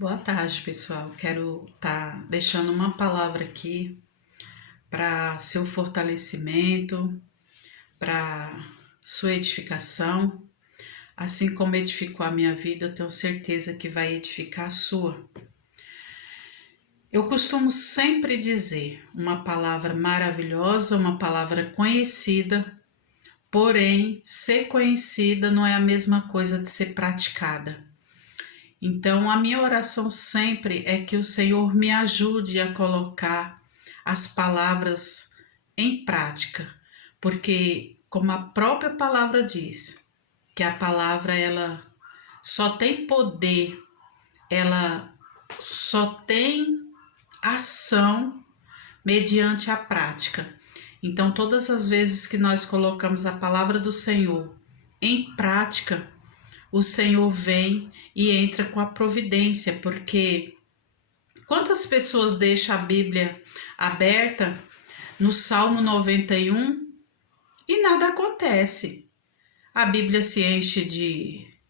Boa tarde, pessoal. Quero estar deixando uma palavra aqui para seu fortalecimento, para sua edificação. Assim como edificou a minha vida, eu tenho certeza que vai edificar a sua. Eu costumo sempre dizer uma palavra maravilhosa, uma palavra conhecida, porém, ser conhecida não é a mesma coisa de ser praticada. Então, a minha oração sempre é que o Senhor me ajude a colocar as palavras em prática, porque, como a própria palavra diz, que a palavra ela só tem poder, ela só tem ação mediante a prática. Então, todas as vezes que nós colocamos a palavra do Senhor em prática, o Senhor vem e entra com a providência, porque quantas pessoas deixam a Bíblia aberta no Salmo 91 e nada acontece? A Bíblia se enche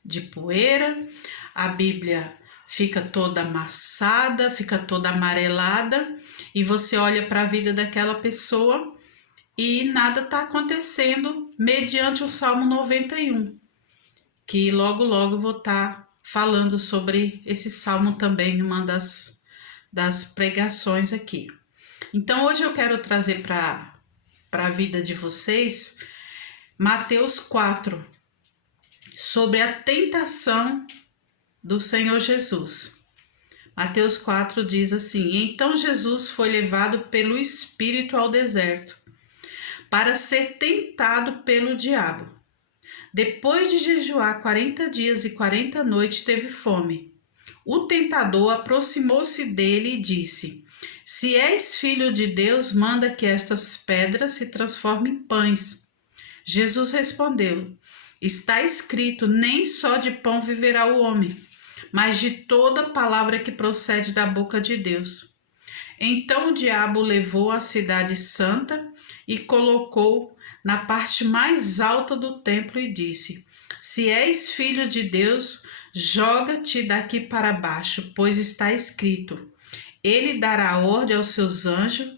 de poeira, a Bíblia fica toda amassada, fica toda amarelada, e você olha para a vida daquela pessoa e nada está acontecendo mediante o Salmo 91. Que logo vou estar falando sobre esse salmo também em uma das pregações aqui. Então hoje eu quero trazer para a vida de vocês Mateus 4, sobre a tentação do Senhor Jesus. Mateus 4 diz assim: Então Jesus foi levado pelo Espírito ao deserto, para ser tentado pelo diabo. Depois de jejuar 40 dias e 40 noites, teve fome. O tentador aproximou-se dele e disse: Se és filho de Deus, manda que estas pedras se transformem em pães. Jesus respondeu: Está escrito, nem só de pão viverá o homem, mas de toda palavra que procede da boca de Deus. Então o diabo levou a cidade santa e colocou na parte mais alta do templo e disse: Se és filho de Deus, joga-te daqui para baixo, pois está escrito: Ele dará ordem aos seus anjos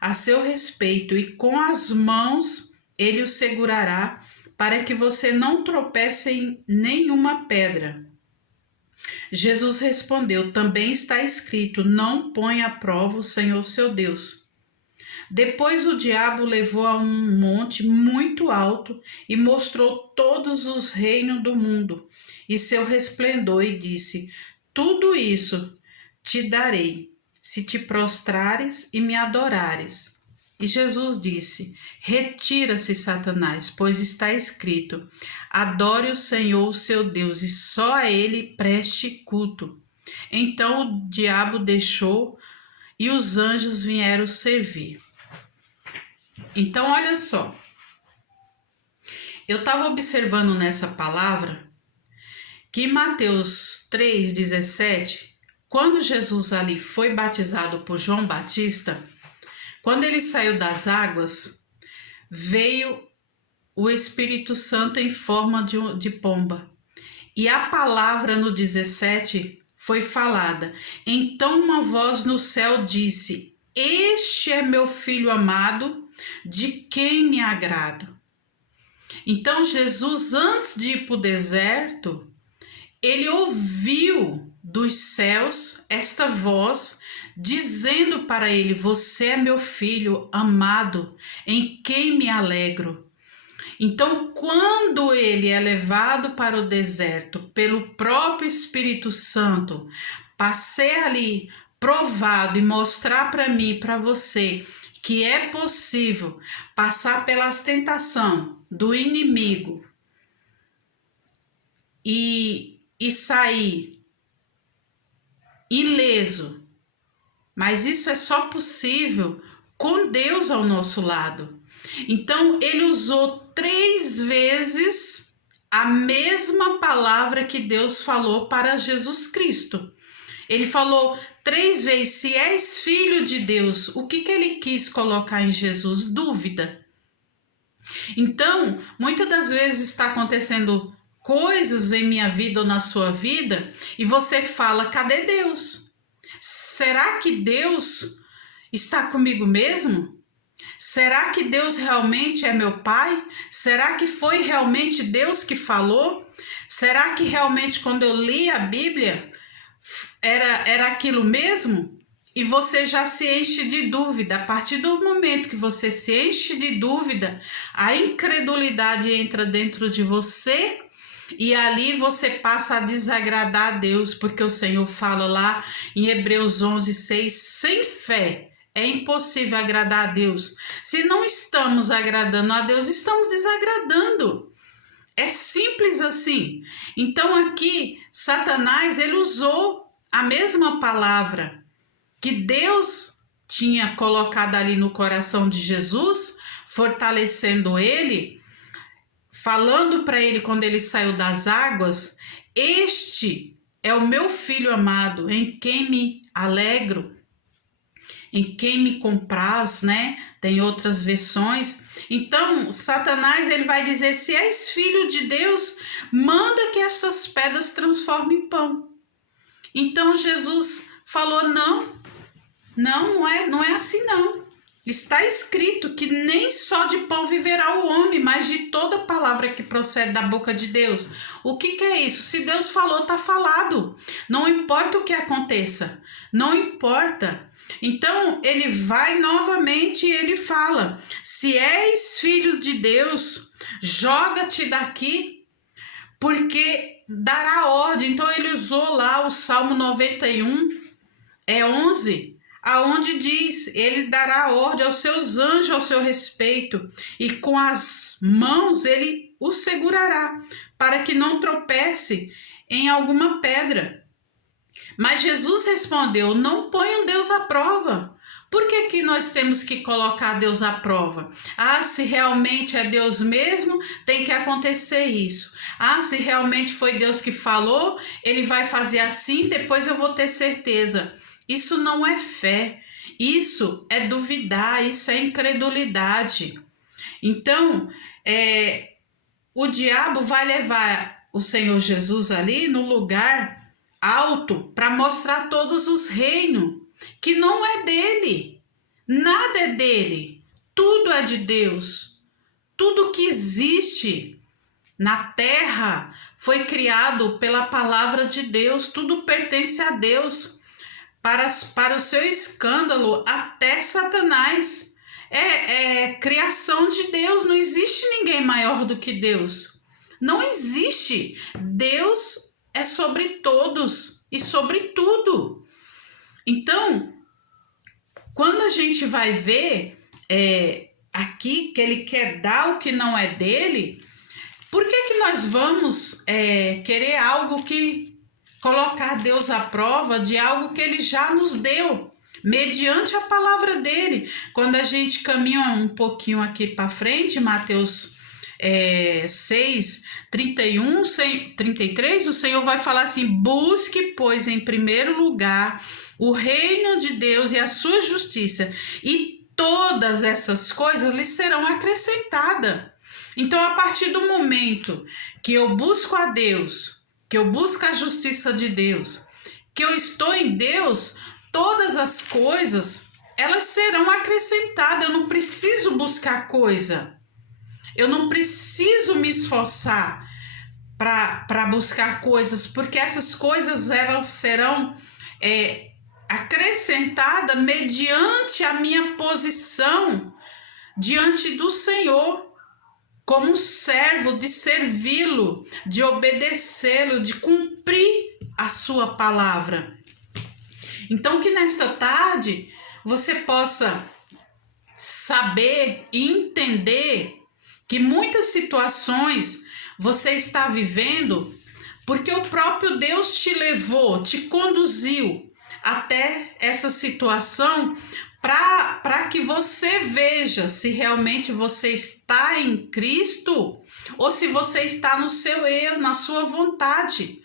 a seu respeito, e com as mãos ele o segurará, para que você não tropece em nenhuma pedra. Jesus respondeu: Também está escrito: Não ponha à prova o Senhor seu Deus. Depois o diabo levou a um monte muito alto e mostrou todos os reinos do mundo e seu resplendor, e disse: Tudo isso te darei, se te prostrares e me adorares. E Jesus disse: Retira-se, Satanás, pois está escrito: Adore o Senhor, o seu Deus, e só a ele preste culto. Então o diabo deixou e os anjos vieram servir. Então, olha só, eu estava observando nessa palavra que em Mateus 3,17, quando Jesus ali foi batizado por João Batista, quando ele saiu das águas, veio o Espírito Santo em forma de pomba. E a palavra no 17 foi falada. Então uma voz no céu disse: Este é meu filho amado, de quem me agrado. Então Jesus, antes de ir para o deserto, ele ouviu dos céus esta voz dizendo para ele: Você é meu filho amado, em quem me alegro. Então, quando ele é levado para o deserto pelo próprio Espírito Santo, para ser ali provado e mostrar para mim e para você que é possível passar pelas tentações do inimigo e sair ileso, mas isso é só possível com Deus ao nosso lado. Então ele usou 3 vezes a mesma palavra que Deus falou para Jesus Cristo. Ele falou 3 vezes: se és filho de Deus. O que ele quis colocar em Jesus? Dúvida. Então, muitas das vezes está acontecendo coisas em minha vida ou na sua vida e você fala: cadê Deus? Será que Deus está comigo mesmo? Será que Deus realmente é meu Pai? Será que foi realmente Deus que falou? Será que realmente quando eu li a Bíblia era aquilo mesmo? E você já se enche de dúvida. A partir do momento que você se enche de dúvida, a incredulidade entra dentro de você e ali você passa a desagradar a Deus, porque o Senhor fala lá em Hebreus 11:6, sem fé é impossível agradar a Deus. Se não estamos agradando a Deus, estamos desagradando. É simples assim. Então aqui, Satanás, ele usou a mesma palavra que Deus tinha colocado ali no coração de Jesus, fortalecendo ele, falando para ele quando ele saiu das águas: este é o meu filho amado, em quem me alegro, em quem me compraz, né? Tem outras versões. Então, Satanás, ele vai dizer: se és filho de Deus, manda que estas pedras transformem em pão. Então, Jesus falou: não é assim não. Está escrito que nem só de pão viverá o homem, mas de toda palavra que procede da boca de Deus. O que é isso? Se Deus falou, está falado. Não importa o que aconteça. Não importa. Então, ele vai novamente e ele fala: se és filho de Deus, joga-te daqui, porque dará ordem. Então, ele usou lá o Salmo 91, 11, aonde diz: ele dará ordem aos seus anjos ao seu respeito, e com as mãos ele o segurará, para que não tropece em alguma pedra. Mas Jesus respondeu: não ponham Deus à prova. Por que nós temos que colocar Deus à prova? Se realmente é Deus mesmo, tem que acontecer isso. Se realmente foi Deus que falou, ele vai fazer assim, depois eu vou ter certeza. Isso não é fé, isso é duvidar, isso é incredulidade. Então, o diabo vai levar o Senhor Jesus ali no lugar alto para mostrar todos os reinos, que não é dele, nada é dele, tudo é de Deus. Tudo que existe na terra foi criado pela palavra de Deus, tudo pertence a Deus. Para o seu escândalo, até Satanás é criação de Deus. Não existe ninguém maior do que Deus. Não existe. Deus é sobre todos e sobre tudo. Então, quando a gente vai ver aqui que ele quer dar o que não é dele, por que nós vamos querer algo que colocar Deus à prova de algo que ele já nos deu, mediante a palavra dele? Quando a gente caminha um pouquinho aqui para frente, Mateus 6, 31, 33, o Senhor vai falar assim: busque, pois, em primeiro lugar o reino de Deus e a sua justiça, e todas essas coisas lhe serão acrescentadas. Então, a partir do momento que eu busco a Deus, que eu busco a justiça de Deus, que eu estou em Deus, todas as coisas, elas serão acrescentadas. Eu não preciso buscar coisa. Eu não preciso me esforçar para buscar coisas, porque essas coisas elas serão acrescentadas mediante a minha posição diante do Senhor, como servo, de servi-lo, de obedecê-lo, de cumprir a sua palavra. Então, que nesta tarde você possa saber e entender que muitas situações você está vivendo porque o próprio Deus te levou, te conduziu até essa situação para que você veja se realmente você está em Cristo ou se você está no seu eu, na sua vontade.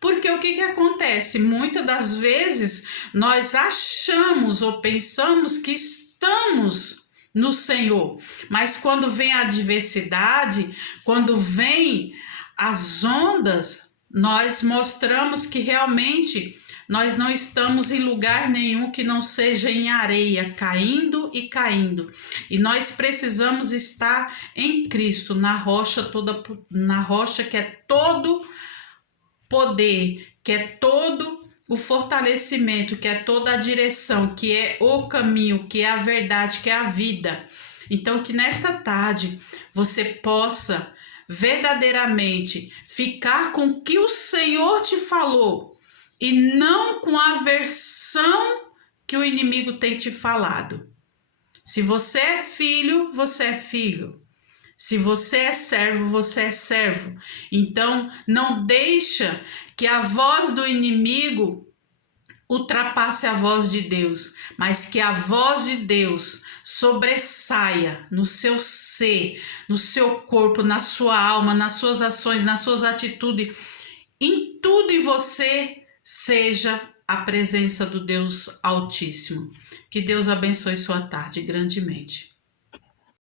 Porque o que acontece? Muitas das vezes nós achamos ou pensamos que estamos no Senhor, mas quando vem a adversidade, quando vem as ondas, nós mostramos que realmente nós não estamos em lugar nenhum que não seja em areia, caindo e caindo. E nós precisamos estar em Cristo, na rocha que é todo poder, que é todo o fortalecimento, que é toda a direção, que é o caminho, que é a verdade, que é a vida. Então, que nesta tarde você possa verdadeiramente ficar com o que o Senhor te falou e não com a versão que o inimigo tem te falado. Se você é filho, você é filho. Se você é servo, você é servo. Então, não deixa que a voz do inimigo ultrapasse a voz de Deus, mas que a voz de Deus sobressaia no seu ser, no seu corpo, na sua alma, nas suas ações, nas suas atitudes, em tudo em você seja a presença do Deus Altíssimo. Que Deus abençoe sua tarde grandemente.